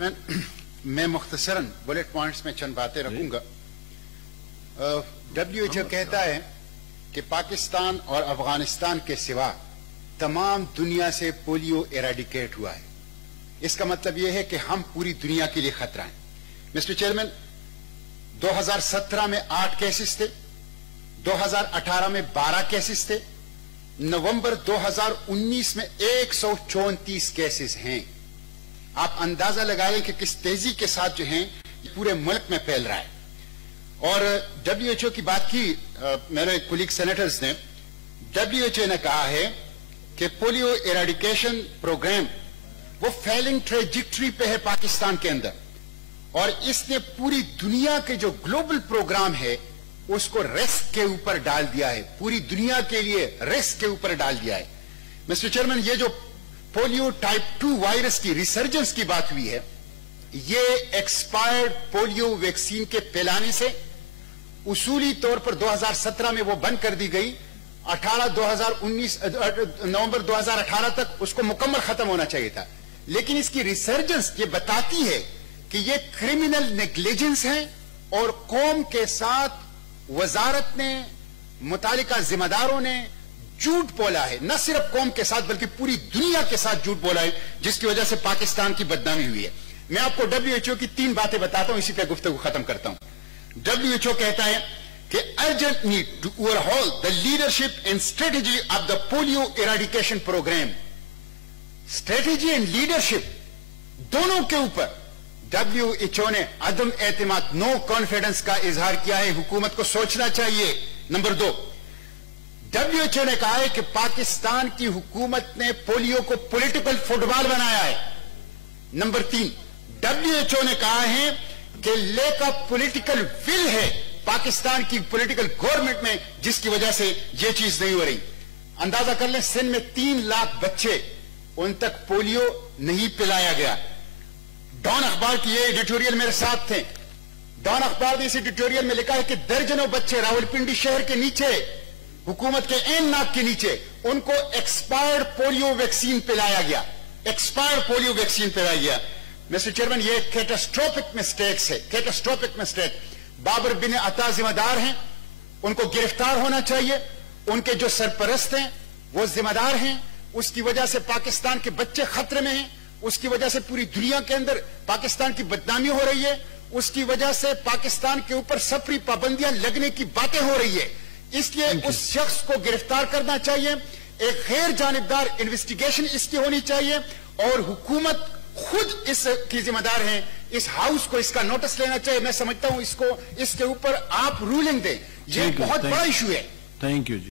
मैं मुख्तसरन bullet points में चंद बातें रखूंगा। WHO कहता है कि पाकिस्तान और अफगानिस्तान के सिवा तमाम दुनिया से पोलियो एराडिकेट हुआ है। इसका मतलब यह है कि हम पूरी दुनिया के लिए खतरा है। मिस्टर चेयरमैन, 2017 में 8 केसेस थे, 2018 में 12 केसेस थे, नवंबर 2019 में 134 केसेस हैं। आप अंदाजा लगाएं कि किस तेजी के साथ जो है पूरे मुल्क में फैल रहा है। और WHO की बात की मेरे कुलीग सेनेटर्स ने, WHO ने कहा है कि पोलियो एराडिकेशन प्रोग्राम वो फेलिंग ट्रेजेक्टरी पे है पाकिस्तान के अंदर, और इसने पूरी दुनिया के जो ग्लोबल प्रोग्राम है उसको रिस्क के ऊपर डाल दिया है, पूरी दुनिया के लिए रिस्क के ऊपर डाल दिया है। मिस्टर चेयरमैन, ये जो पोलियो टाइप 2 वायरस की रिसर्जेंस की बात हुई है, ये एक्सपायर्ड पोलियो वैक्सीन के फैलाने से उसूली तौर पर 2017 में वो बंद कर दी गई। नवंबर 2018 तक उसको मुकम्मल खत्म होना चाहिए था, लेकिन इसकी रिसर्जेंस ये बताती है कि ये क्रिमिनल नेग्लिजेंस है और कौम के साथ वजारत ने, मुतालिका जिम्मेदारों ने झूठ बोला है। न सिर्फ कौम के साथ बल्कि पूरी दुनिया के साथ झूठ बोला है, जिसकी वजह से पाकिस्तान की बदनामी हुई है। मैं आपको WHO की 3 बातें बताता हूं, इसी पे गुफ्तगू खत्म करता हूं। WHO कहता है कि urgent need to overhaul the leadership and strategy of the polio eradication programme. Strategy and leadership दोनों के ऊपर WHO ने अदम एतमाद, नो कॉन्फिडेंस का इजहार किया है। हुकूमत को सोचना चाहिए। नंबर 2, WHO ने कहा है कि पाकिस्तान की हुकूमत ने पोलियो को पॉलिटिकल फुटबॉल बनाया है। नंबर 3, WHO ने कहा है कि लेक ऑफ पॉलिटिकल विल है पाकिस्तान की पॉलिटिकल गवर्नमेंट में, जिसकी वजह से यह चीज नहीं हो रही। अंदाजा कर लें, सिंध में 3 लाख बच्चे, उन तक पोलियो नहीं पिलाया गया। डॉन अखबार की ये एडिटोरियल मेरे साथ थे। डॉन अखबार ने इस एडिटोरियल में लिखा है कि दर्जनों बच्चे रावलपिंडी शहर के नीचे, हुकूमत के ऐन नाक के नीचे, उनको एक्सपायर्ड पोलियो वैक्सीन पिलाया गया। एक्सपायर्ड पोलियो वैक्सीन पिलाया गया। मिस्टर चेयरमैन, ये कैटास्ट्रोफिक मिस्टेक्स है, कैटास्ट्रोफिक मिस्टेक। बाबर बिन अता जिम्मेदार हैं, उनको गिरफ्तार होना चाहिए। उनके जो सरपरस्त हैं वो जिम्मेदार हैं। उसकी वजह से पाकिस्तान के बच्चे खतरे में हैं। उसकी वजह से पूरी दुनिया के अंदर पाकिस्तान की बदनामी हो रही है। उसकी वजह से पाकिस्तान के ऊपर सफरी पाबंदियां लगने की बातें हो रही है। इसलिए उस शख्स को गिरफ्तार करना चाहिए। एक गैर जानिबदार इन्वेस्टिगेशन इसकी होनी चाहिए, और हुकूमत खुद इसकी जिम्मेदार है। इस हाउस को इसका नोटिस लेना चाहिए। मैं समझता हूं इसको, इसके ऊपर आप रूलिंग दें। ये बहुत बड़ा इशू है। Thank you ji.